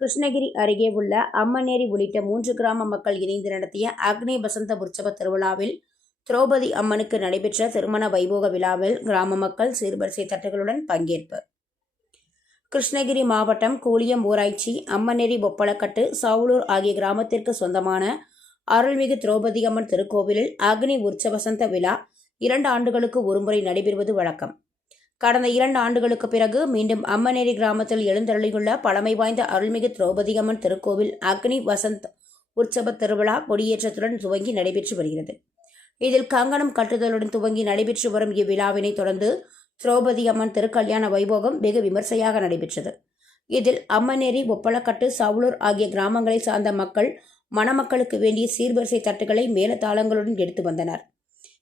கிருஷ்ணகிரி அருகே உள்ள அம்மநேரி உள்ளிட்ட மூன்று கிராம மக்கள் இணைந்து நடத்திய அக்னி வசந்த உற்சவ திருவிழாவில் திரௌபதி அம்மனுக்கு நடைபெற்ற திருமண வைபோக விழாவில் கிராம மக்கள் சீர்வரிசை தட்டுகளுடன் பங்கேற்பு. கிருஷ்ணகிரி மாவட்டம் கூலியம் ஊராய்ச்சி அம்மநேரி பொப்பளக்கட்டு சவுலூர் ஆகிய கிராமத்திற்கு சொந்தமான அருள்மிகு திரௌபதி அம்மன் திருக்கோவிலில் அக்னி உற்சவசந்த விழா இரண்டு ஆண்டுகளுக்கு ஒருமுறை நடைபெறுவது வழக்கம். கடந்த இரண்டு ஆண்டுகளுக்கு பிறகு மீண்டும் அம்மநேரி கிராமத்தில் எழுந்தருளியுள்ள பழமை வாய்ந்த அருள்மிகு திரௌபதி அம்மன் திருக்கோவில் அக்னி வசந்த் உற்சவ திருவிழா கொடியேற்றத்துடன் துவங்கி நடைபெற்று வருகிறது. இதில் கங்கணம் கட்டுதலுடன் துவங்கி நடைபெற்று வரும் இவ்விழாவினை தொடர்ந்து திரௌபதி அம்மன் திருக்கல்யாண வைபோகம் வெகு விமர்சையாக நடைபெற்றது. இதில் அம்மநேரி ஒப்பளக்கட்டு சவுளூர் ஆகிய கிராமங்களை சார்ந்த மக்கள் மணமக்களுக்கு வேண்டிய சீர்வரிசை தட்டுகளை மேலதாளங்களுடன் எடுத்து வந்தனர்.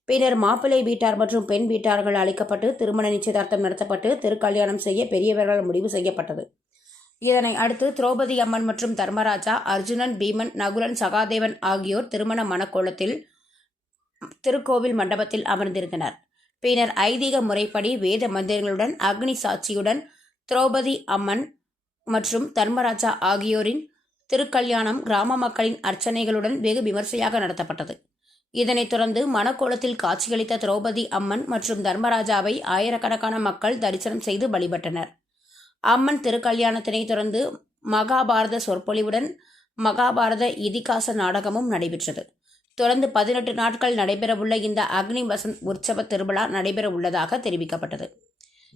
பின்னர் மாப்பிள்ளை வீட்டார் மற்றும் பெண் வீட்டார்கள் அழைக்கப்பட்டு திருமண நிச்சயதார்த்தம் நடத்தப்பட்டு திருக்கல்யாணம் செய்ய பெரியவர்களால் முடிவு செய்யப்பட்டது. இதனை அடுத்து திரௌபதி அம்மன் மற்றும் தர்மராஜா அர்ஜுனன் பீமன் நகுலன் சகாதேவன் ஆகியோர் திருமண மணக்கோலத்தில் திருக்கோவில் மண்டபத்தில் அமர்ந்திருந்தனர். பின்னர் ஐதீக முறைப்படி வேத மந்திரங்களுடன் அக்னி சாட்சியுடன் திரௌபதி அம்மன் மற்றும் தர்மராஜா ஆகியோரின் திருக்கல்யாணம் கிராம மக்களின் அர்ச்சனைகளுடன் வெகு விமர்சையாக நடத்தப்பட்டது. இதனைத் தொடர்ந்து மணக்கோலத்தில் காட்சியளித்த திரௌபதி அம்மன் மற்றும் தர்மராஜாவை ஆயிரக்கணக்கான மக்கள் தரிசனம் செய்து வழிபட்டனர். அம்மன் திருக்கல்யாணத்தினை தொடர்ந்து மகாபாரத சொற்பொழிவுடன் மகாபாரத இதிகாச நாடகமும் நடைபெற்றது. தொடர்ந்து பதினெட்டு நாட்கள் நடைபெறவுள்ள இந்த அக்னி வசந்த் உற்சவ திருவிழா நடைபெற உள்ளதாக தெரிவிக்கப்பட்டது.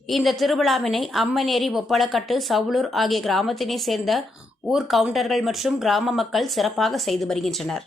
இந்த திருவிழாவினை அம்மனேரி ஒப்பளக்கட்டு சவுளூர் ஆகிய கிராமத்தினை சேர்ந்த ஊர் கவுண்டர்கள் மற்றும் கிராம மக்கள் சிறப்பாக செய்து வருகின்றனர்.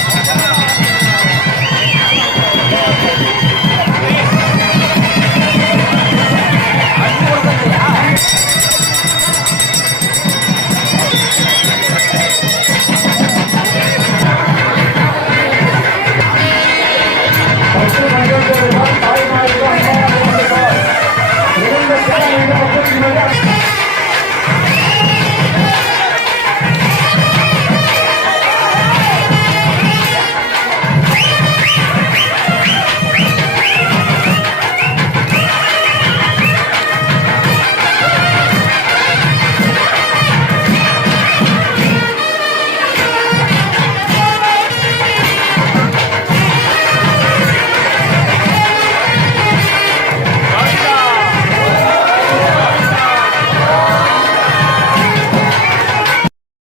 Thank you.